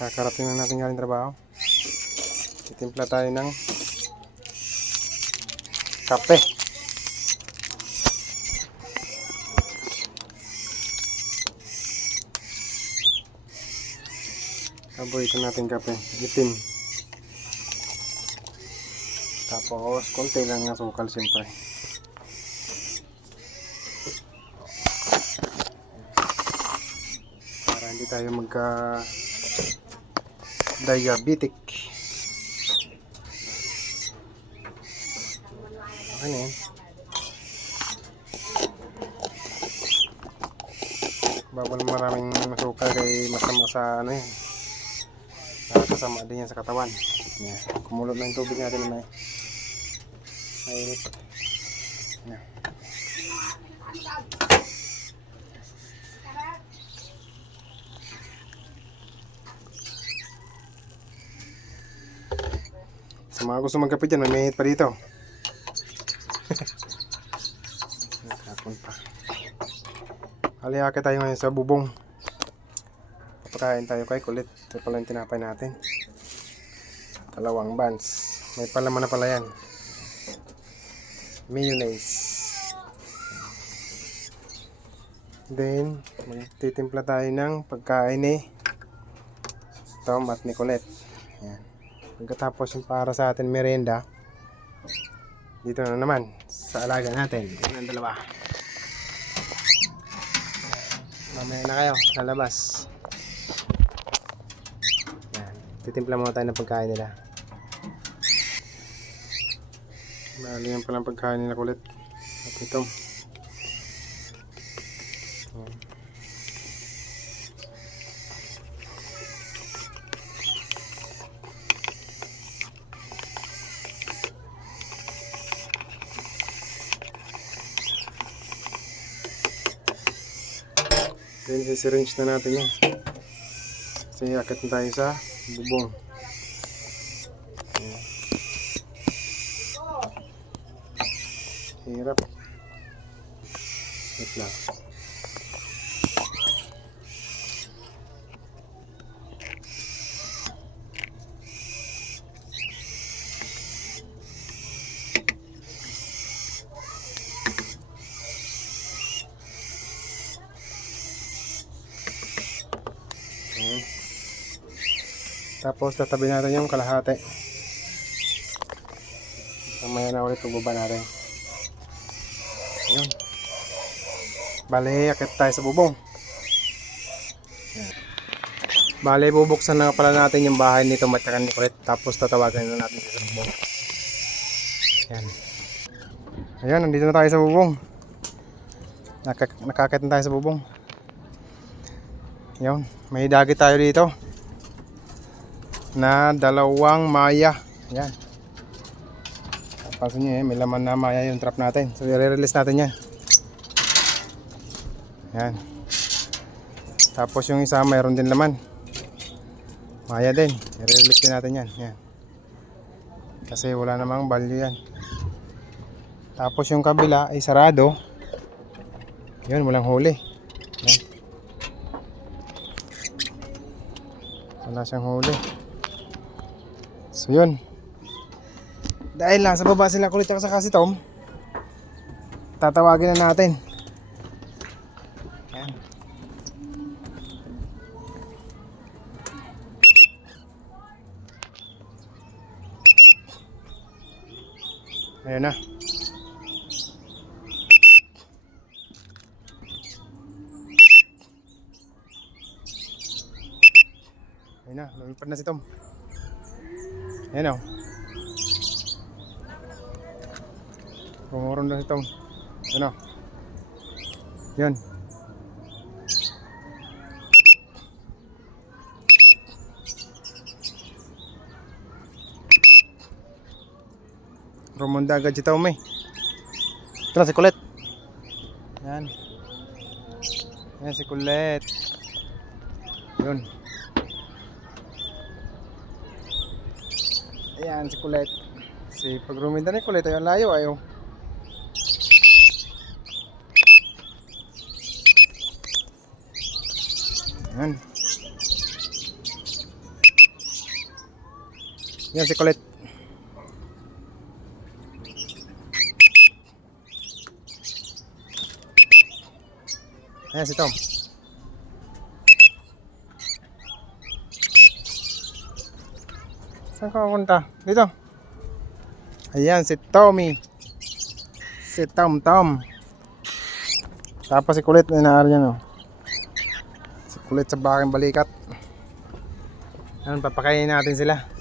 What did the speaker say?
Kakarating na natin galing trabaho. Titimpla tayo ng kape. Paborito natin kape, itim. Tapos konti lang ng asukal siyempre. Para hindi tayo magka diabetic. Okay na yan. Bawal maraming asukal kay masama sa ano yan. Kasama din yan sa katawan. Yan. Kumulot na yung tubig natin na mainit. Yan. Sa mga gusto magkape dyan, may mainit pa dito. Nakapon pa. Haliyake tayo ngayon sa bubong. Pagkain tayo kay kulit. Ito pala yung tinapay natin. 2 buns. May palaman na pala yan. Mayonnaise. Then, magtitimpla tayo ng pagkain ni Tom at ni Colette. Yan. Pagkatapos yung para sa atin merienda, dito na naman sa alaga natin. Ito ang dalawa. Mamaya na kayo, lalabas. Yan. Titimpla muna tayo ng pagkain nila. Bali yan palang pagkain nila kulit. At ito. Then i-syringe na natin yan. Kasi akit na tayo sa bubong. Hirap. Wait lang. Tapos tatabi natin yung kalahati. Mamaya na ulit pagbaba natin. Ayun. Bale, akit tayo sa bubong. Bale, bubuksan na pala natin yung bahay nito matyakan ni Colette. Tapos tatawagan na natin sa bubong. Ayan. Ayan, nandito na tayo sa bubong. Nakakit na tayo sa bubong. Ayan, may dagit tayo dito na 2 maya. Ayan. Pansin nyo may laman na maya yung trap natin. So i-release natin yan. Ayan. Tapos yung isa mayroon din laman. Maya din. I-release din natin yan. Ayan. Kasi wala namang value yan. Tapos yung kabila ay sarado. Yun, walang huli. Ayan. Wala siyang huli. So yun. Dahil nasa baba sila kulit at saka si Tom, tatawagin na natin. Ayan. Ayan na. Ayan na, lumipad na si Tom. Ayan o. Pumuron na si Tom. Ayan o. Yan. Rumonda agad si Tom eh. Ito na si Colette. Yan. Yan si Colette. Yun. Ayan si Colette. Si pag ruminda ni Colette, ayun layo ayaw. Ayan. Yan si Kulit. Ayan si Tom. Saan ka pupunta? Dito. Ayan si Tommy. Si Tom Tom. Tapos si Kulit na inaari niya, no. Si Kulit sa baking balikat. Ayan, papakainin natin sila.